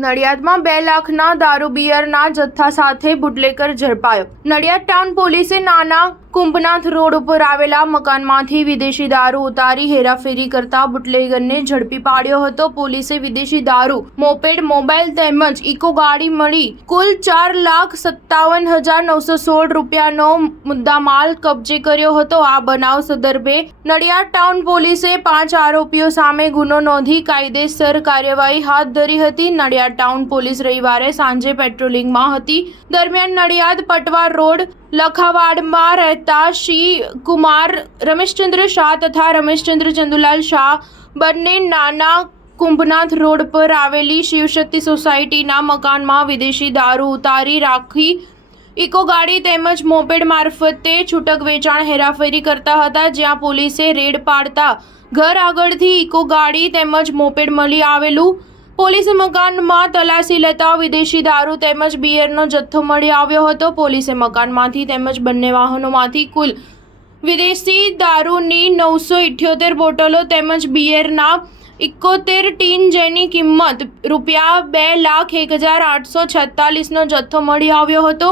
નડિયાદમાં 2 લાખના દારૂ બિયરના જથ્થા સાથે બુટલેગર ઝડપાયો। નડિયાદ ટાઉન પોલીસે નાના કુંભનાથ રોડ ઉપર આવેલા મકાનમાંથી વિદેશી દારૂ ઉતારી હેરાફેરી કરતા બુટલેગરને ઝડપી પાડ્યો હતો। પોલીસે વિદેશી દારૂ, મોપેડ, મોબાઈલ તેમજ ઇકો ગાડી મળી કુલ 4,57,916 રૂપિયાનો મુદ્દામાલ કબજે કર્યો હતો। આ બનાવ સંદર્ભે નડિયાદ ટાઉન પોલીસે 5 આરોપીઓ સામે ગુનો નોંધી કાયદેસર કાર્યવાહી હાથ ધરી હતી। નડિયાદ ટાઉન પોલીસ રવિવારે સાંજે પેટ્રોલિંગમાં હતી। દરમિયાન નડિયાદ પટવા રોડ લખાવાડમાં રહેતા શ્રી કુમાર રમેશચંદ્ર શાહ તથા રમેશચંદ્ર ચંદુલાલ શાહ બંને નાના કુંભનાથ રોડ પર આવેલી શિવશક્તિ સોસાયટીના મકાનમાં વિદેશી દારૂ ઉતારી રાખી ઇકો ગાડી તેમજ મોપેડ મારફતે છૂટક વેચાણ હેરાફેરી કરતા હતા। જ્યાં પોલીસે રેડ પાડતા ઘર આગળથી ઇકો ગાડી તેમજ મોપેડ મળી આવેલું। પોલીસે મકાનમાં તલાશી લેતા વિદેશી દારૂ તેમજ બિયરનો જથ્થો મળી આવ્યો હતો। પોલીસે મકાનમાંથી તેમજ બંને વાહનોમાંથી કુલ વિદેશી દારૂની 978 બોટલો તેમજ બિયરના 71 ટીન જેની કિંમત ₹2,01,846નો જથ્થો મળી આવ્યો હતો।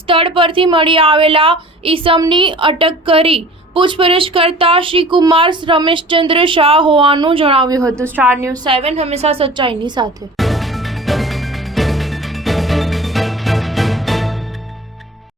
સ્થળ પરથી મળી આવેલા ઈસમની અટક કરી પૂછપરછ કરતા શ્રી કુમાર રમેશચંદ્ર શાહ હોવાનું જણાવ્યું હતું। સ્ટાર ન્યૂઝ 7 હંમેશા સચ્ચાઈની સાથે।